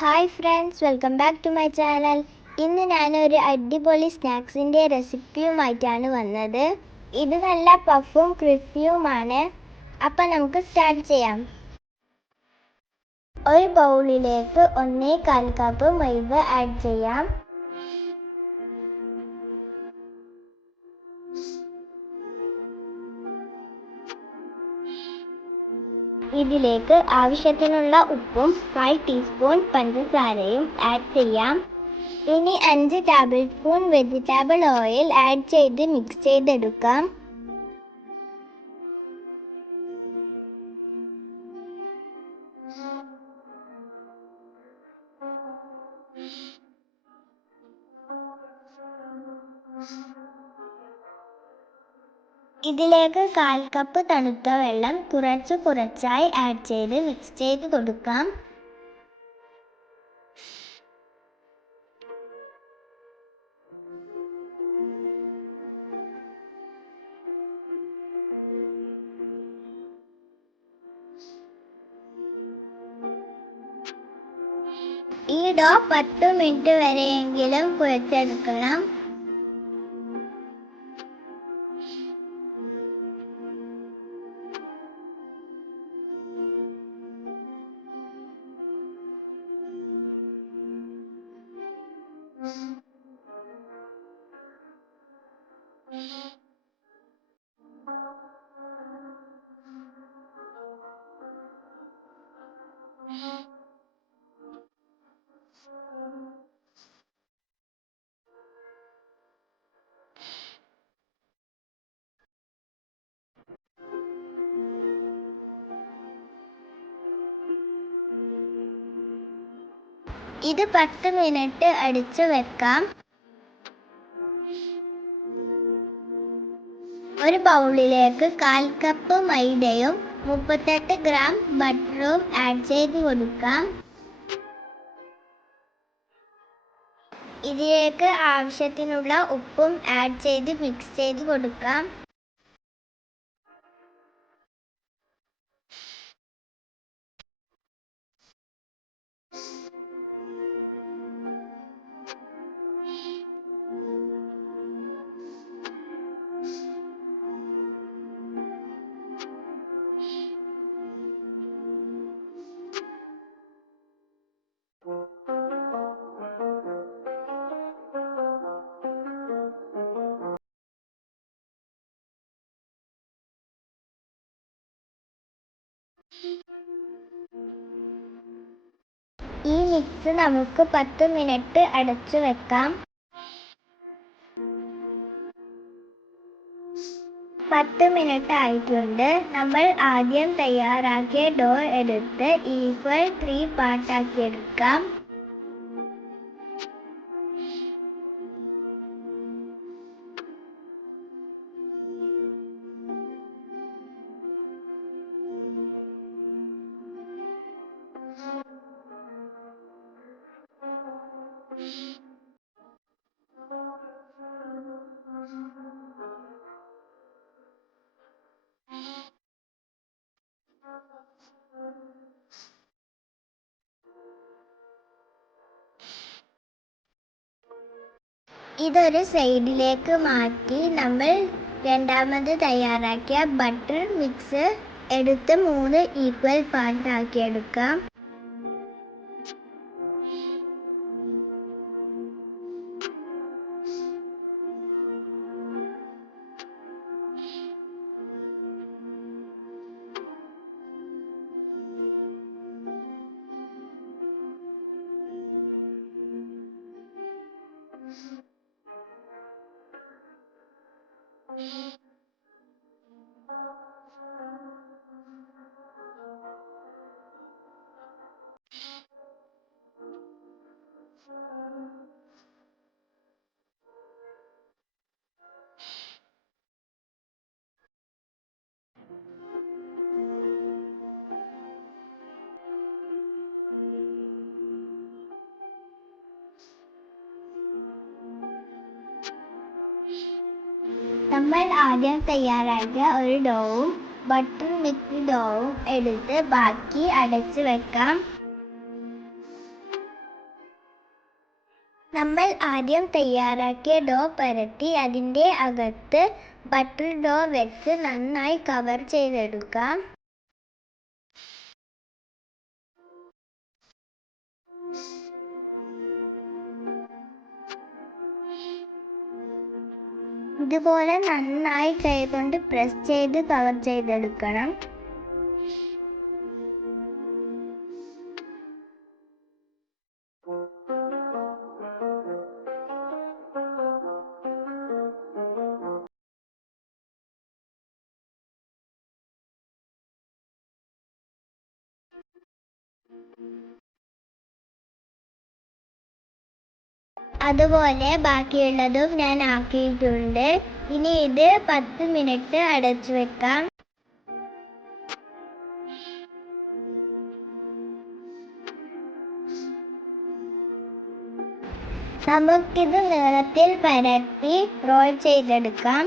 Hi friends, welcome back to my channel. ഇന്ന് ഞാനൊരു അടിപൊളി സ്നാക്സിൻ്റെ റെസിപ്പിയുമായിട്ടാണ് വന്നത്. ഇത് നല്ല പഫും ക്രിസ്പിയുമാണ്. അപ്പം നമുക്ക് സ്റ്റാർട്ട് ചെയ്യാം. ഒരു ബൗളിലേക്ക് 1/4 കപ്പ് മൈദ ആഡ് ചെയ്യാം. ഇതിലേക്ക് ആവശ്യത്തിനുള്ള ഉപ്പും 1/2 ടീസ്പൂൺ പഞ്ചസാരയും ആഡ് ചെയ്യാം. ഇനി 5 table spoon vegetable oil add ചെയ്ത് മിക്സ് ചെയ്തെടുക്കാം. ഇതിലേക്ക് 1/4 കപ്പ് തണുത്ത വെള്ളം കുറച്ചായി ആഡ് ചെയ്ത് മിക്സ് ചെയ്ത് കൊടുക്കാം. ഈ ഡോ 10 മിനിറ്റ് വരെയെങ്കിലും കുഴച്ചെടുക്കണം. ഇത് 10 മിനിറ്റ് അടിച്ചു വെക്കാം. ഒരു ബൗളിലേക്ക് 1/4 കപ്പ് മൈദയും 38 ഗ്രാം ബട്ടറും ആഡ് ചെയ്ത് കൊടുക്കാം. ഇതിലേക്ക് ആവശ്യത്തിനുള്ള ഉപ്പും ആഡ് ചെയ്ത് മിക്സ് ചെയ്ത് കൊടുക്കാം. ഈ മിക്സ് നമുക്ക് 10 മിനിറ്റ് അടച്ചു വെക്കാം. 10 മിനിറ്റ് ആയിട്ടുണ്ട്. നമ്മൾ ആദ്യം തയ്യാറാക്കിയ ഡോ എടുത്ത് ഈക്വൽ 3 പാർട്ടാക്കി എടുക്കാം. ഇതൊരു സൈഡിലേക്ക് മാറ്റി നമ്മൾ രണ്ടാമത് തയ്യാറാക്കിയ ബട്ടർ മിക്സ് എടുത്ത് 3 ഈക്വൽ പാർട്ടാക്കി എടുക്കാം. നമ്മൾ ആദ്യം തയ്യാറാക്കിയ ഒരു ഡോവും ബട്ടർ മിക്സ് ഡോവും എടുത്ത് ബാക്കി അടച്ചു വെക്കാം. നമ്മൾ ആദ്യം തയ്യാറാക്കിയ ഡോ പരത്തി അതിൻ്റെ അകത്ത് ബട്ടർ ഡോ വെച്ച് നന്നായി കവർ ചെയ്തെടുക്കാം. ഇതുപോലെ നന്നായി കൈകൊണ്ട് പ്രസ് ചെയ്ത് കവർ ചെയ്തെടുക്കണം. അതുപോലെ ബാക്കിയുള്ളതും ഞാൻ ആക്കിയിട്ടുണ്ട്. ഇനി ഇത് 10 മിനിറ്റ് അടച്ചു വെക്കാം. നമുക്കിത് നീളത്തിൽ പരത്തി റോൾ ചെയ്തെടുക്കാം.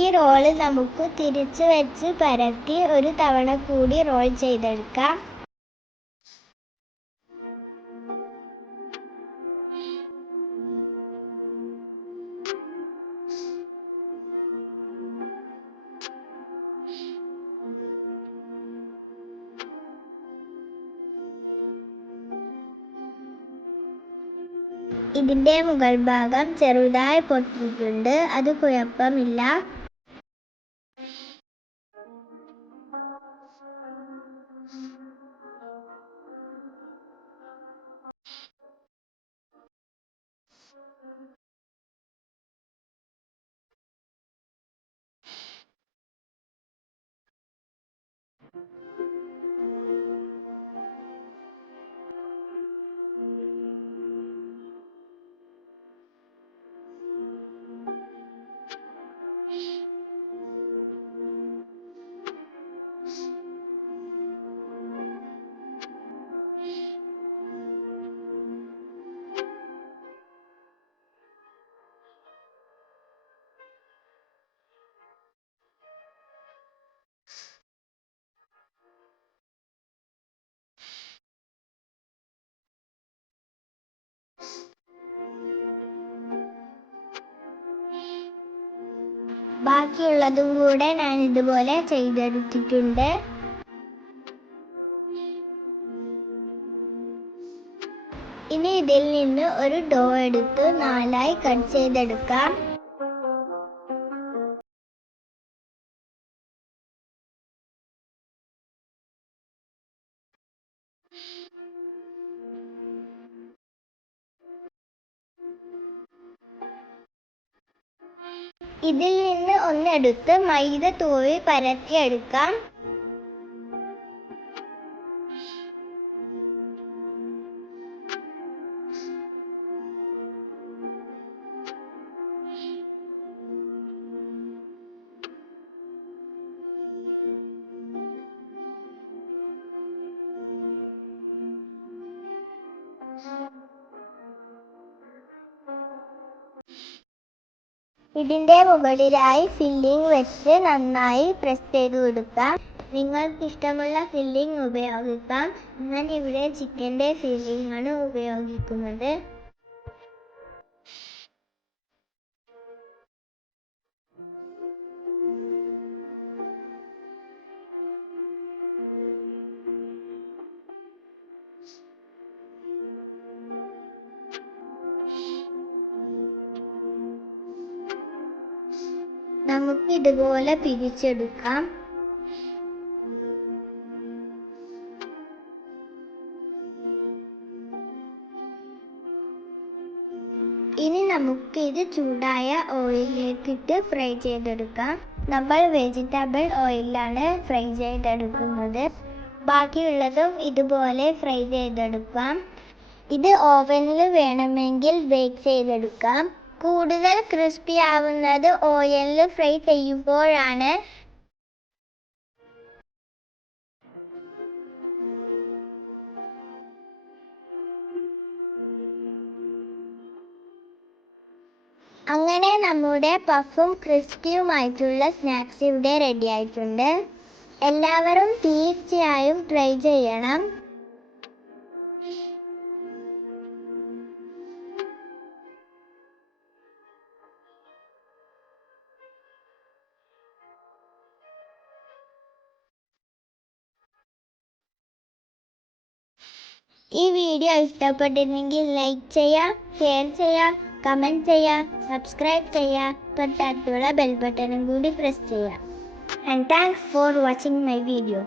ഈ റോള് നമുക്ക് തിരിച്ചു വെച്ച് പരത്തി ഒരു തവണ കൂടി റോൾ ചെയ്തെടുക്കാം. ഇതിൻ്റെ മുകൾ ഭാഗം ചെറുതായി പൊട്ടിയിട്ടുണ്ട്. അത് കുഴപ്പമില്ല. ബാക്കിയുള്ളതും കൂടെ ഞാൻ ഇതുപോലെ ചെയ്തെടുത്തിട്ടുണ്ട്. ഇനി ഇതിൽ നിന്ന് ഒരു ഡോ എടുത്ത് 4ആയി കട്ട് ചെയ്തെടുക്കാം. ഇതിൽ നിന്ന് ഒന്നെടുത്ത് മൈദ തൂവി പരത്തിയെടുക്കാം. ഇതിൻ്റെ മുകളിലായി ഫില്ലിംഗ് വെച്ച് നന്നായി പ്രസ് ചെയ്ത് കൊടുക്കാം. നിങ്ങൾക്ക് ഇഷ്ടമുള്ള ഫില്ലിംഗ് ഉപയോഗിക്കാം. ഞാൻ ഇവിടെ ചിക്കൻ്റെ ഫില്ലിംഗ് ആണ് ഉപയോഗിക്കുന്നത്. നമുക്ക് ഇതുപോലെ പിരിച്ചെടുക്കാം. ഇനി നമുക്ക് ഇത് ചൂടായ ഓയിലിലേക്കിട്ട് ഫ്രൈ ചെയ്തെടുക്കാം. നമ്മൾ വെജിറ്റബിൾ ഓയിലാണ് ഫ്രൈ ചെയ്തെടുക്കുന്നത്. ബാക്കിയുള്ളതും ഇതുപോലെ ഫ്രൈ ചെയ്തെടുക്കാം. ഇത് ഓവനിൽ വേണമെങ്കിൽ ബേക്ക് ചെയ്തെടുക്കാം. കൂടുതൽ ക്രിസ്പി ആവുന്നത് ഓയിലിൽ ഫ്രൈ ചെയ്യുമ്പോഴാണ്. അങ്ങനെ നമ്മുടെ പഫും ക്രിസ്പിയുമായിട്ടുള്ള സ്നാക്സ് ഇവിടെ റെഡി ആയിട്ടുണ്ട്. എല്ലാവരും തീർച്ചയായും ട്രൈ ചെയ്യണം. ഈ വീഡിയോ ഇഷ്ടപ്പെട്ടിരുന്നെങ്കിൽ ലൈക്ക് ചെയ്യുക, ഷെയർ ചെയ്യുക, കമൻറ്റ് ചെയ്യുക, സബ്സ്ക്രൈബ് ചെയ്യുക, തൊട്ടടുത്തുള്ള ബെൽ ബട്ടണും കൂടി പ്രസ് ചെയ്യുക. And thanks for watching my video.